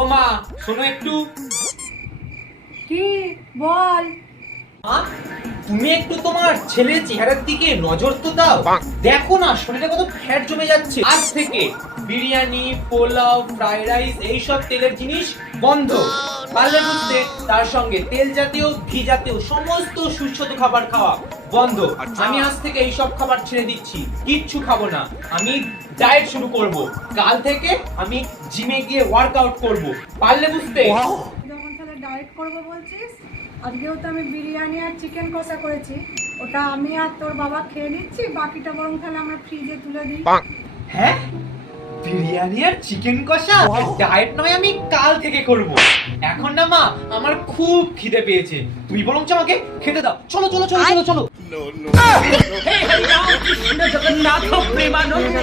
ও মা, শোনো একটু। কি বল? মা, তুমি একটু তোমার ছেলের চেহারার দিকে নজর তো দাও। দেখো না শরীরে কত ফ্যাট জমে যাচ্ছে। আজ থেকে বিরিয়ানি, পোলাও, ফ্রাইড রাইস এইসব তেলের জিনিস বন্ধ। পারলে বুঝতে, তার সঙ্গে তেল জাতীয়, ঘি জাতীয় সমস্ত সুস্বাদু খাবার খাওয়া বন্ধ। আমি আজ থেকে এইসব খাবার ছেড়ে দিচ্ছি, কিচ্ছু খাবো না। আমি ডায়েট শুরু করব। কাল থেকে আমি জিমে গিয়ে ওয়ার্কআউট করব। পারলে বুঝতে? যখন তাহলে ডায়েট করবো বলছিস, আজকেও তো আমি বিরিয়ানি আর চিকেন কষা করেছি, ওটা আমি আর তোর বাবা খেয়ে নিচ্ছি, বাকিটা বরং তাহলে আমরা ফ্রিজে তুলে দিই। হ্যাঁ, বিরিয়ানি আর চিকেন কষা ডায়েট নয়, আমি কাল থেকে করব। এখন না মা, আমার খুব খিদে পেয়েছে, তুমি বরঞ্চ আমাকে খেতে দাও। চলো চলো চলো চলো চলো। হে হরি রাম কৃষ্ণ জগন্নাথ প্রেমানন্দ